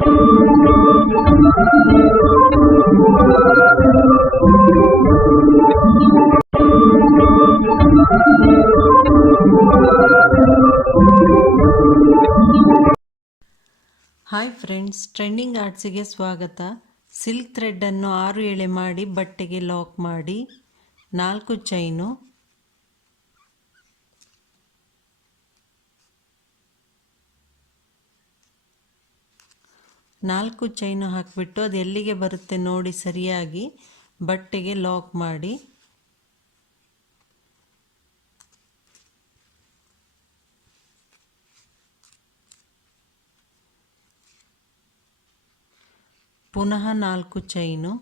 Hi friends, trending ಆರ್ಟ್ಸಿಗೆ ಸ್ವಾಗತ. Silk ಥ್ರೆಡ್ಡನ್ನು 6 ಎಳೆ ಮಾಡಿ ಬಟ್ಟೆಗೆ ಲಾಕ್ ಮಾಡಿ 4 ಚೈನು, ಹಾಕಿಬಿಟ್ಟು ಅದು ಎಲ್ಲಿಗೆ ಬರುತ್ತೆ ನೋಡಿ ಸರಿಯಾಗಿ ಬಟ್ಟೆಗೆ ಲಾಕ್ ಮಾಡಿ ಪುನಃ 4 ಚೈನು,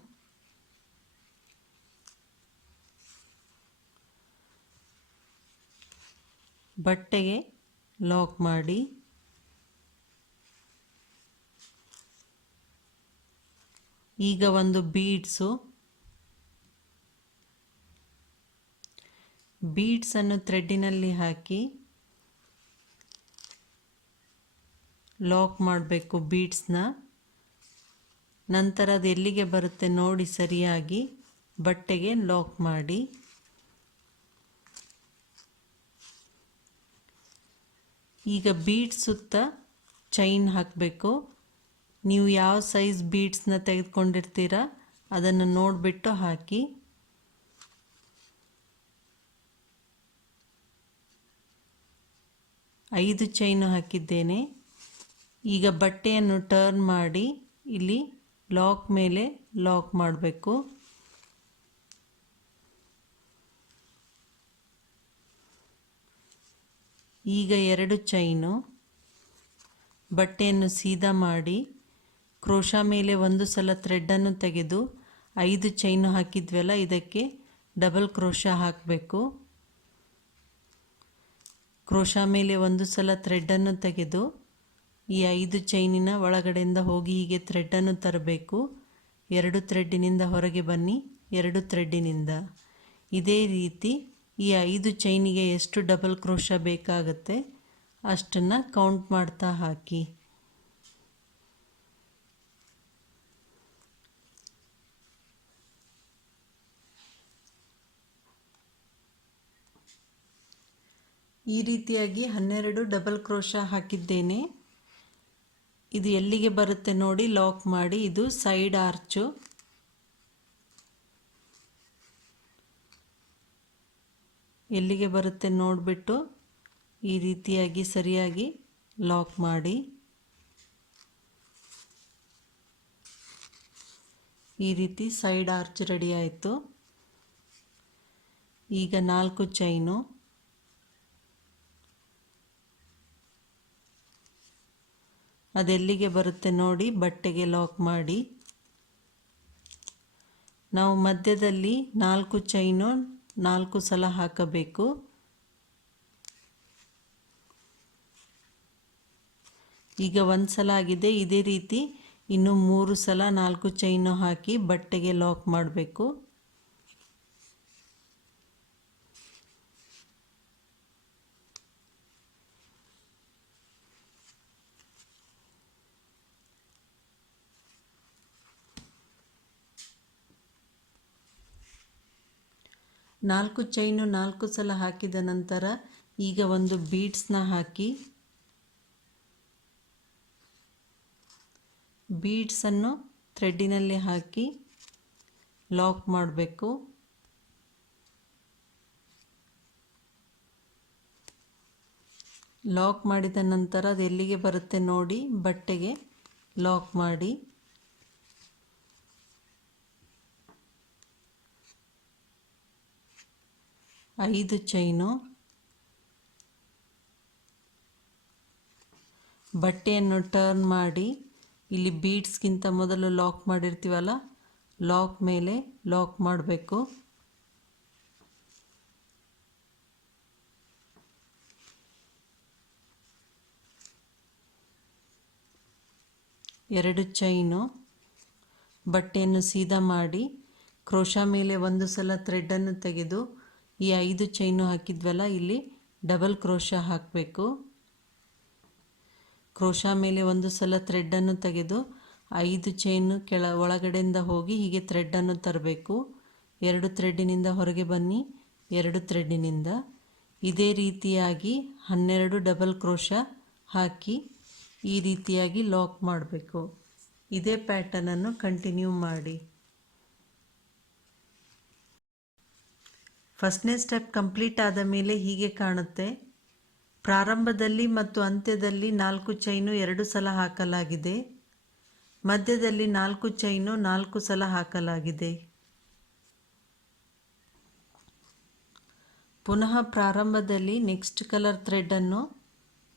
ಬಟ್ಟೆಗೆ ಲಾಕ್ ಮಾಡಿ ಈಗ ಒಂದು ಬೀಡ್ಸನ್ನು ಥ್ರೆಡ್ಡಿನಲ್ಲಿ ಹಾಕಿ ಲಾಕ್ ಮಾಡಬೇಕು ಬೀಡ್ಸ್ನ. ನಂತರ ಅದು ಎಲ್ಲಿಗೆ ಬರುತ್ತೆ ನೋಡಿ ಸರಿಯಾಗಿ ಬಟ್ಟೆಗೆ ಲಾಕ್ ಮಾಡಿ ಈಗ ಬೀಡ್ಸ್ ಸುತ್ತ ಚೈನ್ ಹಾಕಬೇಕು. ನೀವು ಯಾವ ಸೈಜ್ ಬೀಡ್ಸ್ನ ತೆಗೆದುಕೊಂಡಿರ್ತೀರ ಅದನ್ನು ನೋಡಿಬಿಟ್ಟು ಹಾಕಿ. ಐದು ಚೈನು ಹಾಕಿದ್ದೇನೆ. ಈಗ ಬಟ್ಟೆಯನ್ನು ಟರ್ನ್ ಮಾಡಿ ಇಲ್ಲಿ ಲಾಕ್ ಮೇಲೆ ಲಾಕ್ ಮಾಡಬೇಕು. ಈಗ 2 ಚೈನು, ಬಟ್ಟೆಯನ್ನು ಸೀದಾ ಮಾಡಿ ಕ್ರೋಶಾ ಮೇಲೆ ಒಂದು ಸಲ ಥ್ರೆಡ್ಡನ್ನು ತೆಗೆದು 5 ಚೈನು ಹಾಕಿದ್ವಲ್ಲ ಇದಕ್ಕೆ ಡಬಲ್ ಕ್ರೋಶಾ ಹಾಕಬೇಕು. ಕ್ರೋಶಾ ಮೇಲೆ ಒಂದು ಸಲ ಥ್ರೆಡ್ಡನ್ನು ತೆಗೆದು ಈ 5 ಚೈನಿನ ಒಳಗಡೆಯಿಂದ ಹೋಗಿ ಹೀಗೆ ಥ್ರೆಡ್ಡನ್ನು ತರಬೇಕು. 2 ಥ್ರೆಡ್ಡಿನಿಂದ ಹೊರಗೆ ಬನ್ನಿ, 2 ಥ್ರೆಡ್ಡಿನಿಂದ. ಇದೇ ರೀತಿ ಈ 5 ಚೈನಿಗೆ ಎಷ್ಟು ಡಬಲ್ ಕ್ರೋಶಾ ಬೇಕಾಗುತ್ತೆ ಅಷ್ಟನ್ನು ಕೌಂಟ್ ಮಾಡ್ತಾ ಹಾಕಿ. ಈ ರೀತಿಯಾಗಿ 12 ಡಬಲ್ ಕ್ರೋಶಾ ಹಾಕಿದ್ದೇನೆ. ಇದು ಎಲ್ಲಿಗೆ ಬರುತ್ತೆ ನೋಡಿ ಲಾಕ್ ಮಾಡಿ. ಇದು ಸೈಡ್ ಆರ್ಚು. ಎಲ್ಲಿಗೆ ಬರುತ್ತೆ ನೋಡಿಬಿಟ್ಟು ಈ ರೀತಿಯಾಗಿ ಸರಿಯಾಗಿ ಲಾಕ್ ಮಾಡಿ. ಈ ರೀತಿ ಸೈಡ್ ಆರ್ಚ್ ರೆಡಿ ಆಯಿತು. ಈಗ 4 ಚೈನು, ಅದೆಲ್ಲಿಗೆ ಬರುತ್ತೆ ನೋಡಿ ಬಟ್ಟೆಗೆ ಲಾಕ್ ಮಾಡಿ. ನಾವು ಮಧ್ಯದಲ್ಲಿ 4 ಚೈನು 4 ಸಲ ಹಾಕಬೇಕು. ಈಗ 1 ಸಲ ಆಗಿದೆ. ಇದೇ ರೀತಿ ಇನ್ನು 3 ಸಲ 4 ಚೈನು ಹಾಕಿ ಬಟ್ಟೆಗೆ ಲಾಕ್ ಮಾಡಬೇಕು. ನಾಲ್ಕು ಚೈನು 4 ಸಲ ಹಾಕಿದ ನಂತರ ಈಗ ಒಂದು ಬೀಡ್ಸ್ನ ಹಾಕಿ ಬೀಡ್ಸನ್ನು ಥ್ರೆಡ್ಡಿನಲ್ಲಿ ಹಾಕಿ ಲಾಕ್ ಮಾಡಬೇಕು. ಲಾಕ್ ಮಾಡಿದ ನಂತರ ಅದು ಎಲ್ಲಿಗೆ ಬರುತ್ತೆ ನೋಡಿ ಬಟ್ಟೆಗೆ ಲಾಕ್ ಮಾಡಿ. ಐದು ಚೈನು, ಬಟ್ಟೆಯನ್ನು ಟರ್ನ್ ಮಾಡಿ ಇಲ್ಲಿ ಬೀಡ್ಸ್ಗಿಂತ ಮೊದಲು ಲಾಕ್ ಮಾಡಿರ್ತೀವಲ್ಲ ಲಾಕ್ ಮೇಲೆ ಲಾಕ್ ಮಾಡಬೇಕು. ಎರಡು ಚೈನು, ಬಟ್ಟೆಯನ್ನು ಸೀದಾ ಮಾಡಿ ಕ್ರೋಶಾ ಮೇಲೆ ಒಂದು ಸಲ ಥ್ರೆಡ್ಡನ್ನು ತೆಗೆದು ಈ 5 ಚೈನು ಹಾಕಿದ್ವಲ್ಲ ಇಲ್ಲಿ ಡಬಲ್ ಕ್ರೋಶಾ ಹಾಕಬೇಕು. ಕ್ರೋಶಾ ಮೇಲೆ ಒಂದು ಸಲ ಥ್ರೆಡ್ಡನ್ನು ತೆಗೆದು 5 ಚೈನು ಒಳಗಡೆಯಿಂದ ಹೋಗಿ ಹೀಗೆ ಥ್ರೆಡ್ಡನ್ನು ತರಬೇಕು. 2 ಥ್ರೆಡ್ಡಿನಿಂದ ಹೊರಗೆ ಬನ್ನಿ, 2 ಥ್ರೆಡ್ಡಿನಿಂದ ಇದೇ ರೀತಿಯಾಗಿ 12 ಡಬಲ್ ಕ್ರೋಶಾ ಹಾಕಿ ಈ ರೀತಿಯಾಗಿ ಲಾಕ್ ಮಾಡಬೇಕು. ಇದೇ ಪ್ಯಾಟರ್ನನ್ನು ಕಂಟಿನ್ಯೂ ಮಾಡಿ. ಫಸ್ಟ್ನೇ ಸ್ಟೆಪ್ ಕಂಪ್ಲೀಟ್ ಆದ ಮೇಲೆ ಹೀಗೆ ಕಾಣುತ್ತೆ. ಪ್ರಾರಂಭದಲ್ಲಿ ಮತ್ತು ಅಂತ್ಯದಲ್ಲಿ 4 ಚೈನು 2 ಸಲ ಹಾಕಲಾಗಿದೆ. ಮಧ್ಯದಲ್ಲಿ 4 ಚೈನು 4 ಸಲ ಹಾಕಲಾಗಿದೆ. ಪುನಃ ಪ್ರಾರಂಭದಲ್ಲಿ ನೆಕ್ಸ್ಟ್ ಕಲರ್ ಥ್ರೆಡ್ಡನ್ನು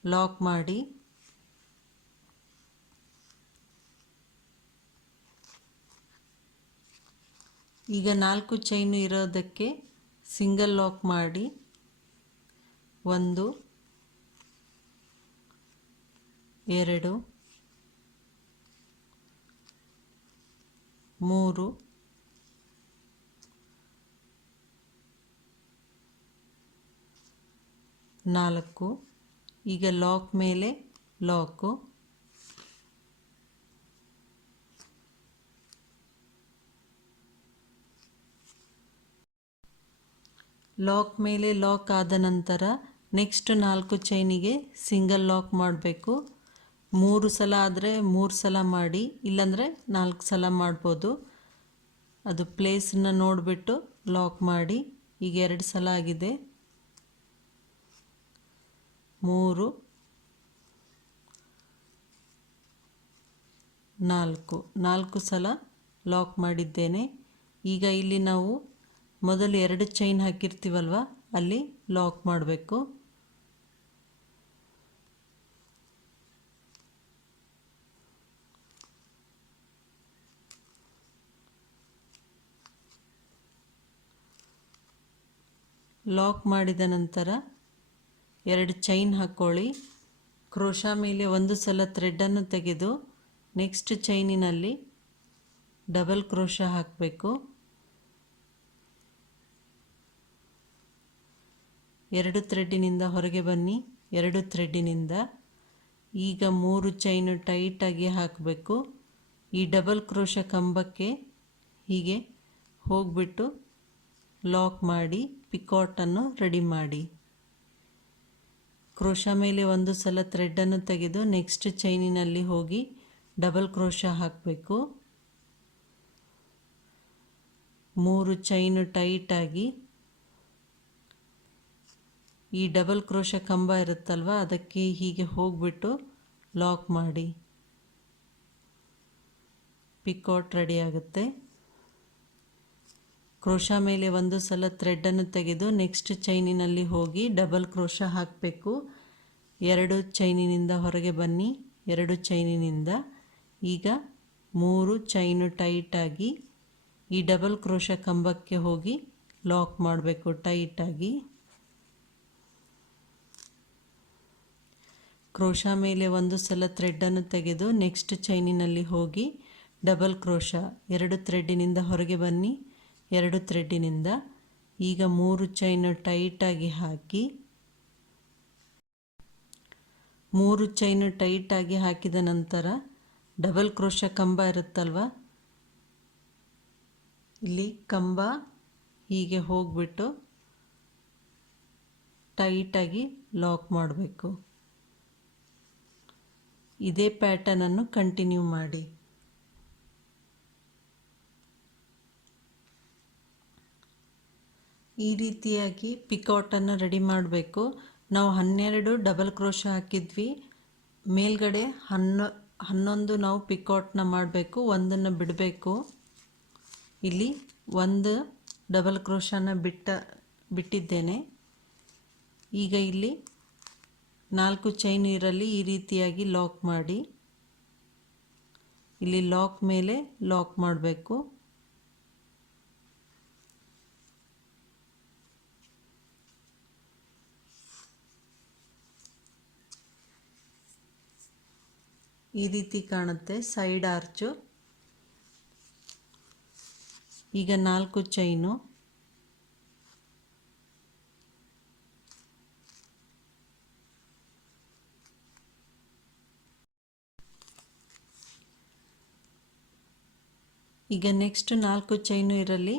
ಲಾಕ್ ಮಾಡಿ ಈಗ 4 ಚೈನು ಇರೋದಕ್ಕೆ ಸಿಂಗಲ್ ಲಾಕ್ ಮಾಡಿ 1 2 3 4 ಈಗ ಲಾಕ್ ಮೇಲೆ ಲಾಕು, ಲಾಕ್ ಮೇಲೆ ಲಾಕ್ ಆದ ನಂತರ ನೆಕ್ಸ್ಟ್ 4 ಚೈನಿಗೆ ಸಿಂಗಲ್ ಲಾಕ್ ಮಾಡಬೇಕು. 3 ಸಲ ಆದರೆ 3 ಸಲ ಮಾಡಿ, ಇಲ್ಲಾಂದರೆ 4 ಸಲ ಮಾಡ್ಬೋದು. ಅದು ಪ್ಲೇಸನ್ನು ನೋಡಿಬಿಟ್ಟು ಲಾಕ್ ಮಾಡಿ. ಈಗ 2 ಸಲ ಆಗಿದೆ. 3 4 ಸಲ ಲಾಕ್ ಮಾಡಿದ್ದೇನೆ. ಈಗ ಇಲ್ಲಿ ನಾವು ಮೊದಲು 2 ಚೈನ್ ಹಾಕಿರ್ತೀವಲ್ವ, ಅಲ್ಲಿ ಲಾಕ್ ಮಾಡಬೇಕು. ಲಾಕ್ ಮಾಡಿದ ನಂತರ 2 ಚೈನ್ ಹಾಕ್ಕೊಳ್ಳಿ. ಕ್ರೋಶಾ ಮೇಲೆ ಒಂದು ಸಲ ಥ್ರೆಡ್ಡನ್ನು ತೆಗೆದು ನೆಕ್ಸ್ಟ್ ಚೈನಿನಲ್ಲಿ ಡಬಲ್ ಕ್ರೋಶಾ ಹಾಕಬೇಕು. 2 ಥ್ರೆಡ್ಡಿನಿಂದ ಹೊರಗೆ ಬನ್ನಿ, 2 ಥ್ರೆಡ್ಡಿನಿಂದ ಈಗ 3 ಚೈನು ಟೈಟಾಗಿ ಹಾಕಬೇಕು. ಈ ಡಬಲ್ ಕ್ರೋಶಾ ಕಂಬಕ್ಕೆ ಹೀಗೆ ಹೋಗಿಬಿಟ್ಟು ಲಾಕ್ ಮಾಡಿ ಪಿಕಾಟನ್ನು ರೆಡಿ ಮಾಡಿ. ಕ್ರೋಶಾ ಮೇಲೆ ಒಂದು ಸಲ ಥ್ರೆಡ್ಡನ್ನು ತೆಗೆದು ನೆಕ್ಸ್ಟ್ ಚೈನಿನಲ್ಲಿ ಹೋಗಿ ಡಬಲ್ ಕ್ರೋಶಾ ಹಾಕಬೇಕು. 3 ಚೈನು ಟೈಟಾಗಿ ಈ ಡಬಲ್ ಕ್ರೋಶಾ ಕಂಬ ಇರುತ್ತಲ್ವ, ಅದಕ್ಕೆ ಹೀಗೆ ಹೋಗಿಬಿಟ್ಟು ಲಾಕ್ ಮಾಡಿ. ಪಿಕಾಟ್ ರೆಡಿ ಆಗುತ್ತೆ. ಕ್ರೋಶಾ ಮೇಲೆ ಒಂದು ಸಲ ಥ್ರೆಡ್ಡನ್ನು ತೆಗೆದು ನೆಕ್ಸ್ಟ್ ಚೈನಿನಲ್ಲಿ ಹೋಗಿ ಡಬಲ್ ಕ್ರೋಶಾ ಹಾಕಬೇಕು. 2 ಚೈನಿನಿಂದ ಹೊರಗೆ ಬನ್ನಿ, 2 ಚೈನಿನಿಂದ ಈಗ 3 ಚೈನು ಟೈಟಾಗಿ ಈ ಡಬಲ್ ಕ್ರೋಶಾ ಕಂಬಕ್ಕೆ ಹೋಗಿ ಲಾಕ್ ಮಾಡಬೇಕು ಟೈಟಾಗಿ. ಕ್ರೋಶಾ ಮೇಲೆ ಒಂದು ಸಲ ಥ್ರೆಡ್ಡನ್ನು ತೆಗೆದು ನೆಕ್ಸ್ಟ್ ಚೈನಿನಲ್ಲಿ ಹೋಗಿ ಡಬಲ್ ಕ್ರೋಶಾ 2 ಥ್ರೆಡ್ಡಿನಿಂದ ಹೊರಗೆ ಬನ್ನಿ, 2 ಥ್ರೆಡ್ಡಿನಿಂದ ಈಗ 3 ಚೈನು ಟೈಟಾಗಿ ಹಾಕಿ 3 ಚೈನು ಟೈಟಾಗಿ ಹಾಕಿದ ನಂತರ ಡಬಲ್ ಕ್ರೋಶಾ ಕಂಬ ಇರುತ್ತಲ್ವ, ಇಲ್ಲಿ ಕಂಬ ಹೀಗೆ ಹೋಗಿಬಿಟ್ಟು ಟೈಟಾಗಿ ಲಾಕ್ ಮಾಡಬೇಕು. ಇದೇ ಪ್ಯಾಟರ್ನನ್ನು ಕಂಟಿನ್ಯೂ ಮಾಡಿ. ಈ ರೀತಿಯಾಗಿ ಪಿಕಾಟನ್ನು ರೆಡಿ ಮಾಡಬೇಕು. ನಾವು 12 ಡಬಲ್ ಕ್ರೋಶಾ ಹಾಕಿದ್ವಿ, ಮೇಲ್ಗಡೆ 11 ನಾವು ಪಿಕಾಟ್ನ ಮಾಡಬೇಕು, ಒಂದನ್ನು ಬಿಡಬೇಕು. ಇಲ್ಲಿ 1 ಡಬಲ್ ಕ್ರೋಶಾನ ಬಿಟ್ಟಿದ್ದೇನೆ. ಈಗ ಇಲ್ಲಿ 4 ಚೈನ್ ಇರಲಿ, ಈ ರೀತಿಯಾಗಿ ಲಾಕ್ ಮಾಡಿ. ಇಲ್ಲಿ ಲಾಕ್ ಮೇಲೆ ಲಾಕ್ ಮಾಡಬೇಕು. ಈ ರೀತಿ ಕಾಣುತ್ತೆ ಸೈಡ್ ಆರ್ಚು. ಈಗ 4 ಚೈನು, ಈಗ ನೆಕ್ಸ್ಟ್ 4 ಚೈನು ಇರಲಿ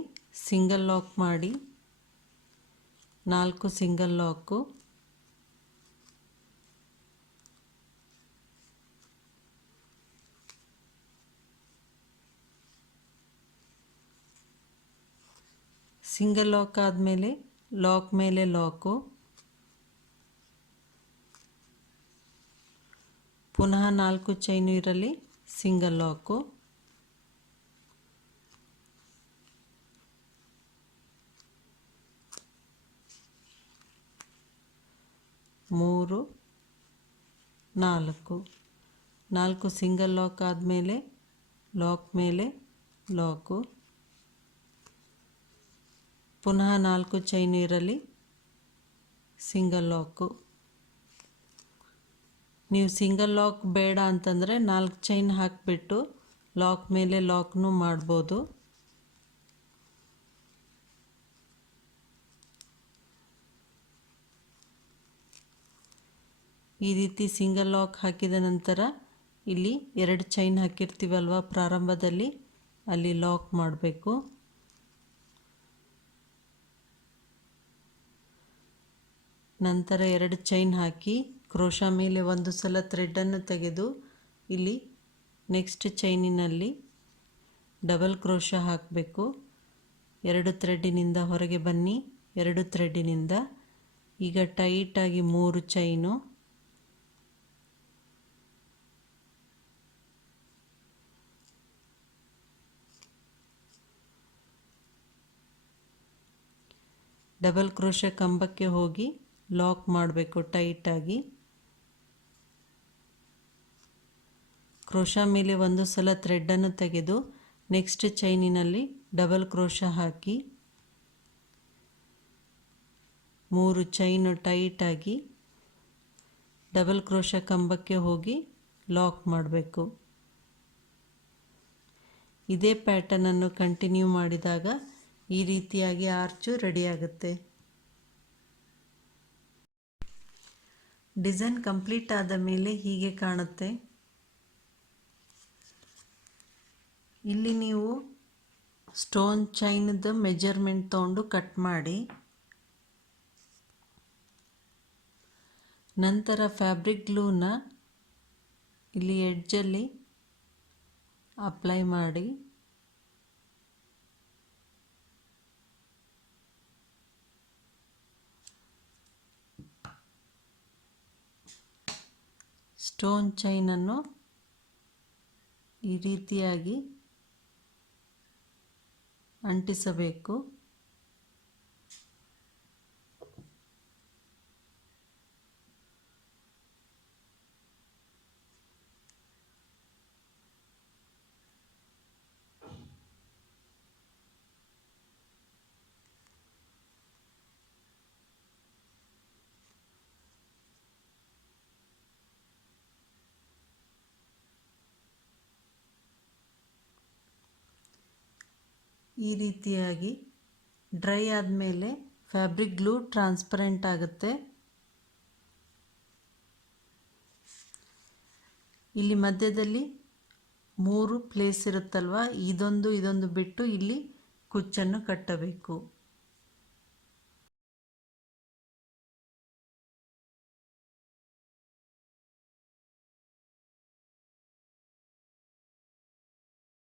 ಸಿಂಗಲ್ ಲಾಕ್ ಮಾಡಿ 4 ಸಿಂಗಲ್ ಲಾಕು, ಸಿಂಗಲ್ ಲಾಕ್ ಆದಮೇಲೆ ಲಾಕ್ ಮೇಲೆ ಲಾಕು, ಪುನಃ 4 ಚೈನು ಇರಲಿ ಸಿಂಗಲ್ ಲಾಕು, 3 4 4 ಸಿಂಗಲ್ ಲಾಕ್ ಆದಮೇಲೆ ಲಾಕ್ ಮೇಲೆ ಲಾಕು, ಪುನಃ 4 ಚೈನು ಇರಲಿ ಸಿಂಗಲ್ ಲಾಕು. ನೀವು ಸಿಂಗಲ್ ಲಾಕ್ ಬೇಡ ಅಂತಂದರೆ 4 ಚೈನ್ ಹಾಕಿಬಿಟ್ಟು ಲಾಕ್ ಮೇಲೆ ಲಾಕ್ನೂ ಮಾಡ್ಬೋದು. ಈ ರೀತಿ ಸಿಂಗಲ್ ಲಾಕ್ ಹಾಕಿದ ನಂತರ ಇಲ್ಲಿ 2 ಚೈನ್ ಹಾಕಿರ್ತೀವಲ್ವ ಪ್ರಾರಂಭದಲ್ಲಿ, ಅಲ್ಲಿ ಲಾಕ್ ಮಾಡಬೇಕು. ನಂತರ 2 ಚೈನ್ ಹಾಕಿ ಕ್ರೋಶಾ ಮೇಲೆ ಒಂದು ಸಲ ಥ್ರೆಡನ್ನು ತೆಗೆದು ಇಲ್ಲಿ ನೆಕ್ಸ್ಟ್ ಚೈನಿನಲ್ಲಿ ಡಬಲ್ ಕ್ರೋಶಾ ಹಾಕಬೇಕು. 2 ಥ್ರೆಡ್ಡಿನಿಂದ ಹೊರಗೆ ಬನ್ನಿ, 2 ಥ್ರೆಡ್ಡಿನಿಂದ ಈಗ ಟೈಟಾಗಿ 3 ಚೈನು, ಡಬಲ್ ಕ್ರೋಶಾ ಕಂಬಕ್ಕೆ ಹೋಗಿ ಲಾಕ್ ಮಾಡಬೇಕು ಟೈಟಾಗಿ. ಕ್ರೋಶಾ ಮೇಲೆ ಒಂದು ಸಲ ಥ್ರೆಡನ್ನು ತೆಗೆದು ನೆಕ್ಸ್ಟ್ ಚೈನಿನಲ್ಲಿ ಡಬಲ್ ಕ್ರೋಶಾ ಹಾಕಿ 3 ಚೈನು ಟೈಟಾಗಿ ಡಬಲ್ ಕ್ರೋಶಾ ಕಂಬಕ್ಕೆ ಹೋಗಿ ಲಾಕ್ ಮಾಡಬೇಕು. ಇದೇ ಪ್ಯಾಟರ್ನನ್ನು ಕಂಟಿನ್ಯೂ ಮಾಡಿದಾಗ ಈ ರೀತಿಯಾಗಿ ಆರ್ಚು ರೆಡಿಯಾಗುತ್ತೆ. ಡಿಸೈನ್ ಕಂಪ್ಲೀಟ್ ಆದ ಮೇಲೆ ಹೀಗೆ ಕಾಣುತ್ತೆ. ಇಲ್ಲಿ ನೀವು ಸ್ಟೋನ್ ಚೈನ್ದು ಮೆಜರ್ಮೆಂಟ್ ತೊಗೊಂಡು ಕಟ್ ಮಾಡಿ, ನಂತರ ಫ್ಯಾಬ್ರಿಕ್ ಗ್ಲೂನ ಇಲ್ಲಿ ಎಡ್ಜಲ್ಲಿ ಅಪ್ಲೈ ಮಾಡಿ ಸ್ಟೋನ್ ಚೈನನ್ನು ಈ ರೀತಿಯಾಗಿ ಅಂಟಿಸಬೇಕು. ಈ ರೀತಿಯಾಗಿ ಡ್ರೈ ಆದಮೇಲೆ ಫ್ಯಾಬ್ರಿಕ್ ಗ್ಲೂ ಟ್ರಾನ್ಸ್ಪರೆಂಟ್ ಆಗುತ್ತೆ. ಇಲ್ಲಿ ಮಧ್ಯದಲ್ಲಿ 3 ಪ್ಲೇಸ್ ಇರುತ್ತಲ್ವ, ಇದೊಂದು ಬಿಟ್ಟು ಇಲ್ಲಿ ಕುಚ್ಚನ್ನು ಕಟ್ಟಬೇಕು.